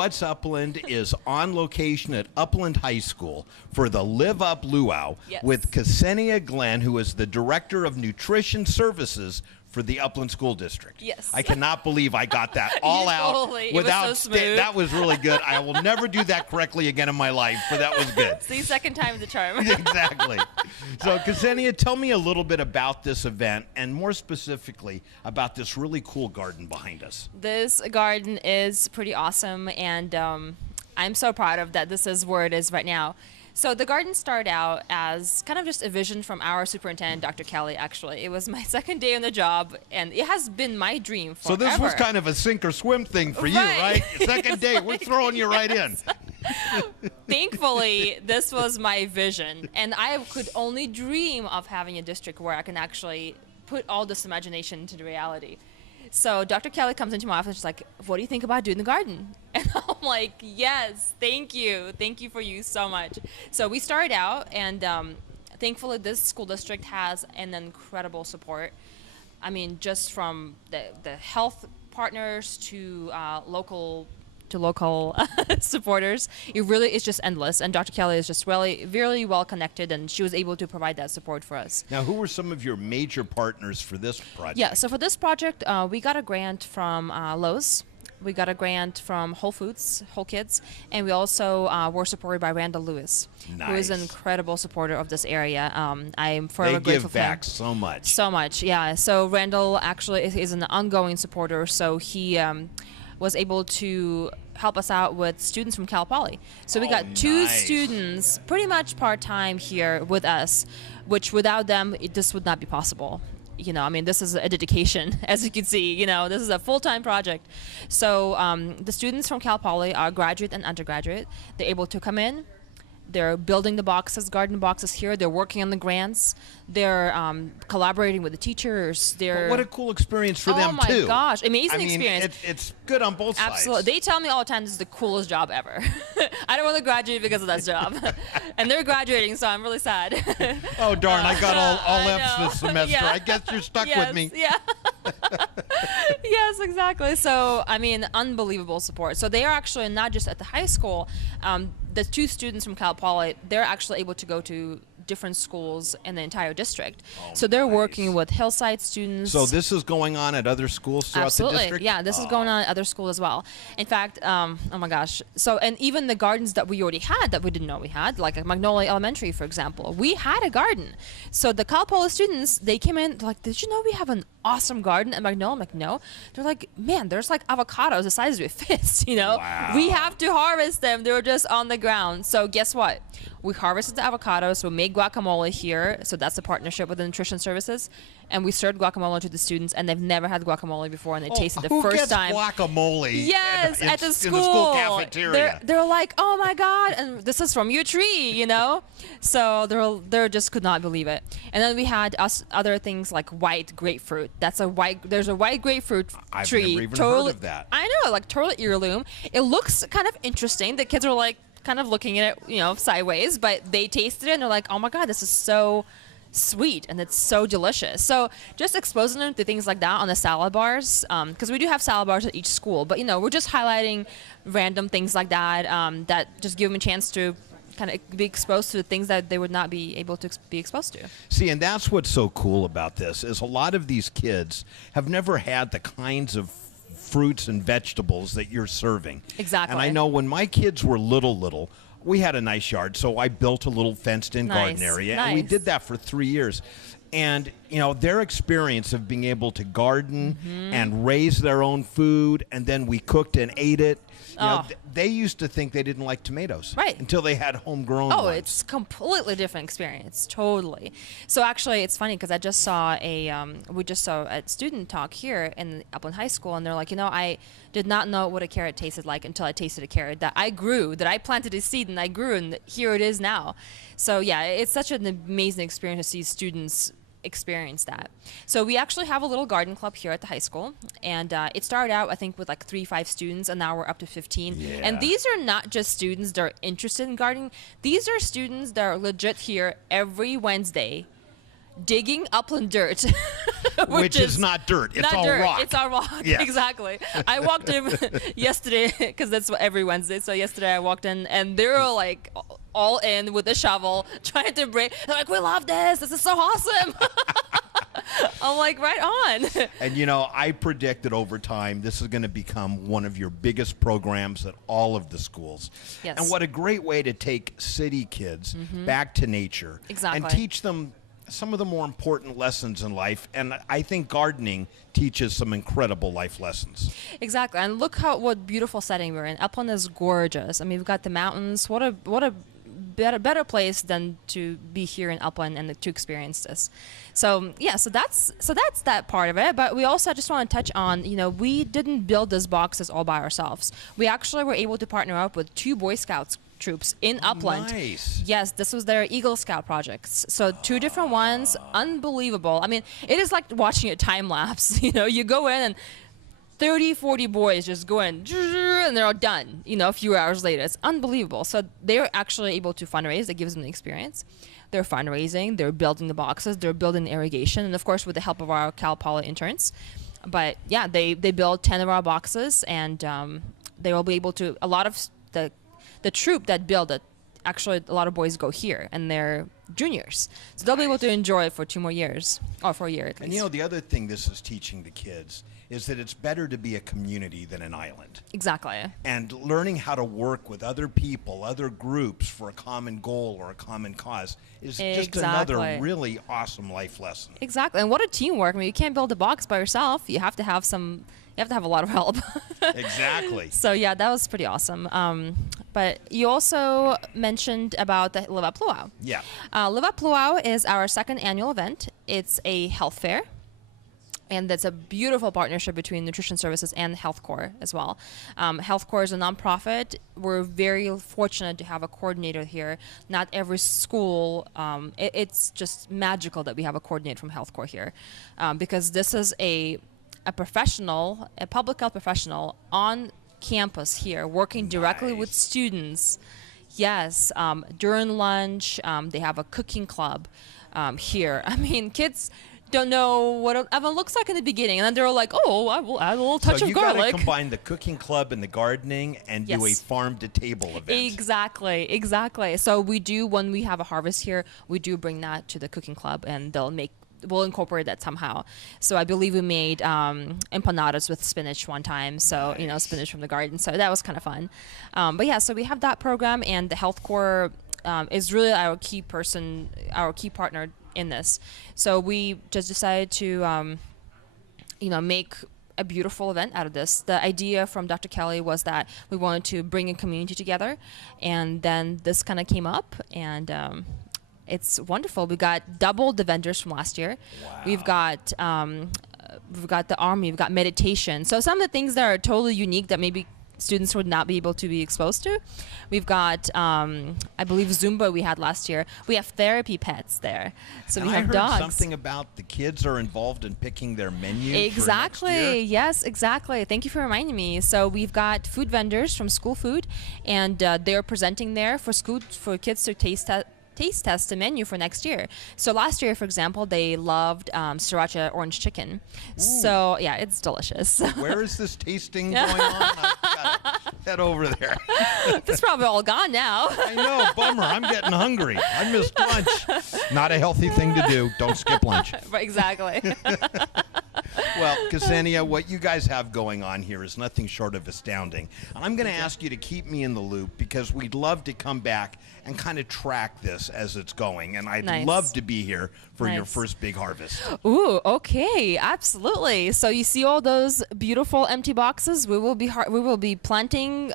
What's Upland is on location at Upland High School for the Live Up Luau with Kesenia Glenn, who is the Director of Nutrition Services for the Upland School District. Yes. I cannot believe I got that all out totally. without. It was so smooth. That was really good. I will never do that correctly again in my life, but that was good. See, second time the charm. Exactly. So, Ksenia, tell me a little bit about this event, and more specifically about this really cool garden behind us. This garden is pretty awesome, and I'm so proud of that. This is where it is right now. So the garden started out as kind of just a vision from our superintendent, Dr. Kelly, actually. It was my second day on the job, and it has been my dream forever. So this was kind of a sink or swim thing for you, right? Second day, we're throwing you right in. Thankfully, this was my vision, and I could only dream of having a district where I can actually put all this imagination into the reality. So Dr. Kelly comes into my office and she's like, what do you think about doing the garden? And I'm like, yes, thank you. Thank you for you so much. So we started out, and thankfully this school district has an incredible support. I mean, just from the health partners to local supporters, it really is just endless. And Dr. Kelly is just really, really well connected, and she was able to provide that support for us. Now, who were some of your major partners for this project? Yeah, so for this project, we got a grant from Lowe's. We got a grant from Whole Foods, Whole Kids, and we also were supported by Randall Lewis, who is an incredible supporter of this area. I'm forever grateful for him. They give back so much. So much, yeah. So Randall actually is an ongoing supporter, so he was able to help us out with students from Cal Poly. So we got two students pretty much part-time here with us, which without them, this would not be possible. You know, I mean, this is a dedication, as you can see. You know, this is a full-time project. So the students from Cal Poly are graduate and undergraduate. They're able to come in. They're building the boxes, garden boxes here. They're working on the grants. They're collaborating with the teachers. What a cool experience for them, too. Oh, my gosh. Amazing experience. It's good on both sides. Absolutely. They tell me all the time this is the coolest job ever. I don't want to graduate because of that job. And they're graduating, so I'm really sad. Oh, darn. I got all F's this semester. Yeah. I guess you're stuck with me. Yeah. Yes, exactly. So, I mean, unbelievable support. So they are actually not just at the high school. The two students from Cal Poly, they're actually able to go to different schools in the entire district. So they're working with Hillside students. So this is going on at other schools throughout the district? Yeah, this is going on at other schools as well. In fact, oh my gosh. So, and even the gardens that we already had that we didn't know we had, like at Magnolia Elementary, for example, we had a garden. So the Cal Poly students, they came in, they're like, did you know we have an awesome garden at Magnolia? I'm like, no. They're like, man, there's like avocados the size of your fist, you know? Wow. We have to harvest them. They were just on the ground. So guess what? We harvested the avocados. We made guacamole here. So that's a partnership with the nutrition services. And we served guacamole to the students, and they've never had guacamole before, and they tasted the first time. Who gets guacamole? Yes, at the school. In the school cafeteria. They're like, oh my God, and this is from your tree, you know? So they just could not believe it. And then we had other things like white grapefruit. There's a white grapefruit tree. I've never even heard of that. I know, like total heirloom. It looks kind of interesting. The kids are like kind of looking at it, you know, sideways, but they tasted it and they're like, oh my God, this is so sweet and it's so delicious. So just exposing them to things like that on the salad bars, because we do have salad bars at each school, but you know, we're just highlighting random things like that, that just give them a chance to kind of be exposed to the things that they would not be able to be exposed to. See, and that's what's so cool about this is a lot of these kids have never had the kinds of fruits and vegetables that you're serving. Exactly. And I know when my kids were little, we had a nice yard, so I built a little fenced-in garden area, and we did that for 3 years. And, you know, their experience of being able to garden and raise their own food, and then we cooked and ate it. You know, they used to think they didn't like tomatoes until they had homegrown ones. It's completely different experience, totally. So actually, it's funny because I just saw we just saw a student talk here in Upland High School, and they're like, you know, I did not know what a carrot tasted like until I tasted a carrot that I grew, that I planted a seed and I grew, and here it is now. So yeah, it's such an amazing experience to see students experience that. So we actually have a little garden club here at the high school, and it started out I think with like 3-5 students, and now we're up to 15. And these are not just students that are interested in gardening. These are students that are legit here every Wednesday digging upland dirt. Which is not dirt. It's not all dirt. rock. It's all rock. Yeah. Exactly. I walked in yesterday because that's what every Wednesday. So yesterday I walked in and they were like all in with a shovel trying to break. They're like, we love this. This is so awesome. I'm like, right on. And you know, I predict that over time, this is going to become one of your biggest programs at all of the schools. Yes. And what a great way to take city kids back to nature. Exactly. And teach them some of the more important lessons in life. And I think gardening teaches some incredible life lessons. Exactly. And look what beautiful setting we're in. Upland is gorgeous. I mean, we've got the mountains. What a better place than to be here in Upland and to experience this. So yeah, so that's that part of it. But we also just want to touch on, you know, we didn't build these boxes all by ourselves. We actually were able to partner up with 2 Boy Scouts troops in Upland. Nice. Yes, this was their Eagle Scout projects. So 2 different ones, unbelievable. I mean, it is like watching a time lapse. You know, you go in and 30, 40 boys just go in and they're all done, you know, a few hours later. It's unbelievable. So they're actually able to fundraise. That gives them the experience. They're fundraising. They're building the boxes. They're building the irrigation. And, of course, with the help of our Cal Poly interns. But, yeah, they build 10 of our boxes. And they will be able to – a lot of the troop that build it, actually a lot of boys go here. And they're juniors. So they'll be able to enjoy it for 2 more years. Or for a year at least. And, you know, the other thing this is teaching the kids is that it's better to be a community than an island. Exactly. And learning how to work with other people, other groups for a common goal or a common cause is just another really awesome life lesson. Exactly. And what a teamwork. I mean, you can't build a box by yourself. You have to have a lot of help. Exactly. So yeah, that was pretty awesome. But you also mentioned about the Live Up Luau. Yeah. Live Up Luau is our 2nd annual event. It's a health fair. And that's a beautiful partnership between Nutrition Services and Health Corps as well. Health Corps is a nonprofit. We're very fortunate to have a coordinator here. Not every school, it's just magical that we have a coordinator from Health Corps here. Because this is a professional, a public health professional on campus here, working directly with students. Yes, during lunch, they have a cooking club here. I mean, kids don't know what an oven looks like in the beginning, and then they're like, "Oh, I will add a little touch of garlic." So you got to combine the cooking club and the gardening, and do a farm-to-table event. Exactly. So we do, when we have a harvest here, we do bring that to the cooking club, and we'll incorporate that somehow. So I believe we made empanadas with spinach one time. So you know, spinach from the garden. So that was kind of fun. But yeah, so we have that program, and the Health Corps is really our key partner in this. So we just decided to, make a beautiful event out of this. The idea from Dr. Kelly was that we wanted to bring a community together, and then this kind of came up, and it's wonderful. We got double the vendors from last year. Wow. We've got the Army, we've got meditation. So some of the things that are totally unique that maybe students would not be able to be exposed to. We've got, I believe, Zumba we had last year. We have therapy pets there. So we have dogs. I heard something about the kids are involved in picking their menu Exactly. for next year. Yes, exactly. Thank you for reminding me. So we've got food vendors from School Food, and they're presenting there for kids to taste test the menu for next year. So last year, for example, they loved sriracha orange chicken. Ooh. So yeah, it's delicious. Where is this tasting going on? I've got to head over there. It's probably all gone now. I know, bummer. I'm getting hungry. I missed lunch. Not a healthy thing to do. Don't skip lunch. Right, exactly. Well, Ksenia, what you guys have going on here is nothing short of astounding. I'm going to ask you to keep me in the loop, because we'd love to come back and kind of track this as it's going. And I'd love to be here for your first big harvest. Ooh, okay, absolutely. So you see all those beautiful empty boxes? We will be planting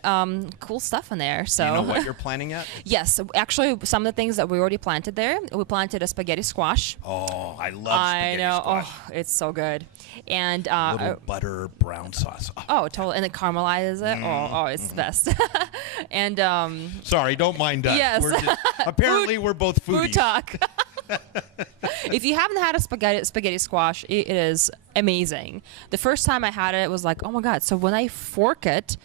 cool stuff in there. So do you know what you're planting yet? Yes, actually, some of the things that we already planted there. We planted a spaghetti squash. Oh, I love spaghetti squash. Oh, it's so good. And little butter brown sauce. Oh, totally. And it caramelizes it. Oh, it's the best. And sorry, don't mind us. Yes. Apparently, we're both foodies. Food talk. If you haven't had a spaghetti squash, it is amazing. The first time I had it, it was like, oh my God. So when I fork it,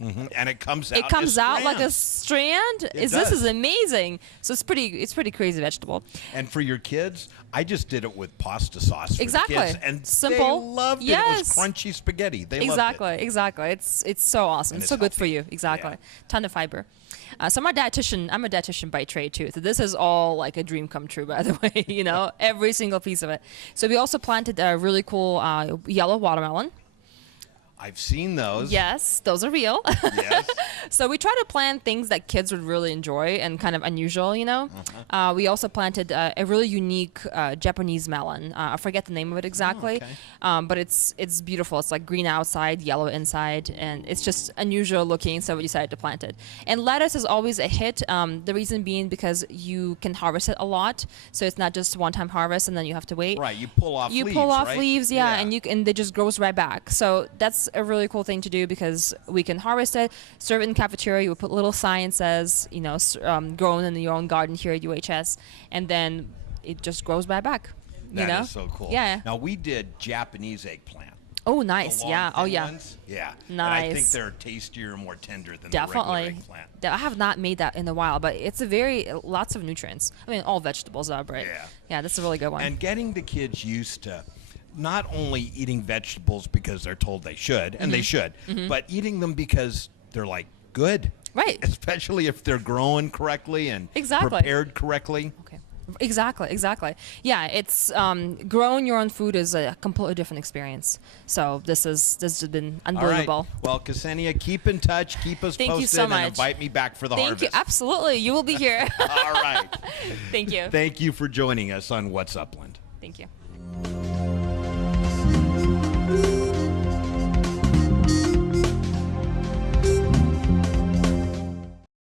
And it comes out. It comes out like a strand. This is amazing. So it's pretty crazy vegetable. And for your kids, I just did it with pasta sauce for exactly. the kids, and simple. They loved it. Yes. It was crunchy spaghetti. They exactly. loved it. Exactly. It's so awesome. And it's so good healthy. for you. Exactly. Yeah. Ton of fiber. So I'm a dietitian by trade too. So this is all like a dream come true, by the way. You know, every single piece of it. So we also planted a really cool yellow watermelon. I've seen those. Yes, those are real. Yes. So we try to plant things that kids would really enjoy and kind of unusual, you know. We also planted a really unique Japanese melon. I forget the name of it exactly, but it's beautiful. It's like green outside, yellow inside, and it's just unusual looking. So we decided to plant it. And lettuce is always a hit. The reason being because you can harvest it a lot, so it's not just one-time harvest and then you have to wait. Right. You pull off. You leaves, pull off right? leaves, and they just grows right back. So that's a really cool thing to do because we can harvest it, serve it in cafeteria. We put a little sign says, you know, grown in your own garden here at UHS, and then it just grows right back. That is so cool. Yeah. Now we did Japanese eggplant. Oh, nice. The long, Yeah. Oh, thin yeah. ones. Yeah. Nice. And I think they're tastier and more tender than the regular eggplant. I have not made that in a while, but it's lots of nutrients. I mean, all vegetables are, but yeah, that's a really good one. And getting the kids used to not only eating vegetables because they're told they should, and they should, but eating them because they're like good. Right. Especially if they're grown correctly and prepared correctly. Okay. Exactly. Yeah, it's growing your own food is a completely different experience. So this has been unbelievable. All right. Well, Ksenia, keep in touch, keep us Thank posted, you so much. and invite me back for the harvest. Thank you. Absolutely. You will be here. All right. Thank you. Thank you for joining us on What's Upland. Thank you.